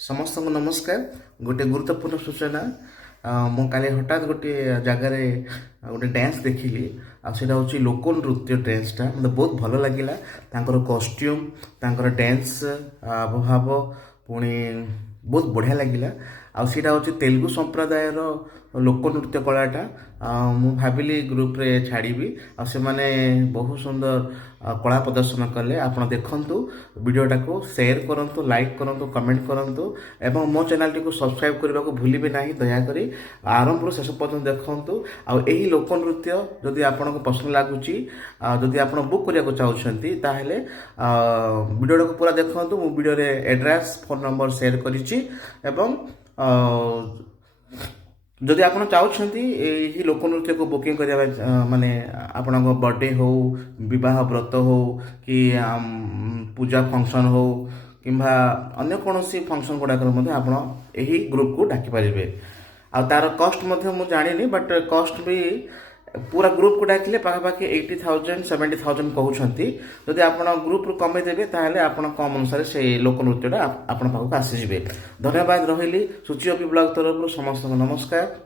समस्त को नमस्कार। गोटे गुरुत्वपूर्ण सूचना मु काली हठात गोटे जगार गोटे डांस देखिली आटा हूँ लोक नृत्य डांसटा मतलब बहुत भल लगिला। कॉस्ट्यूम तांकर डांस भाव पुणी बहुत बढ़िया लगिला। आटा हूँ तेलुगु संप्रदायर लोक नृत्य कलाटा मु भाविली ग्रुप रे छाड़बी से माने बहुत सुंदर कला प्रदर्शन कले। आप देखु वीडियोटा को शेयर करूँ, लाइक करूँ, कमेंट करूँ एवं मो चैनल टी को सब्सक्राइब करने को भूलिए ना। दयाकोरी आरंभ शेष पर्यटन देखूँ। आई लोक नृत्य जदि आपन को पसंद लगुच जदि आप बुक करने चाहते ताहले वीडियोटा को पूरा देखूँ। मु वीडियो रे एड्रेस फोन नंबर शेयर करिछि एवं जदि आप चाहते यही लोक नृत्य को बुकिंग करने माने आपण बर्थडे हो, विवाह व्रत हो कि पूजा फंक्शन हो किंबा अन्य कौन फंक्शन गुड़ाक आप यही ग्रुप को डाकी पारे। आ तार कस्ट मुझे जानी बट कस्ट भी पूरा ग्रुप को डाकिले पाखापाखि 80,000 70,000 कहते। जदि आप ग्रुप कमे देवे ताहले आप कम अनुसार से लोक नृत्यटा आप पाखक आसीजे। धन्यवाद रही सूची ब्लॉग तरफ समस्त नमस्कार।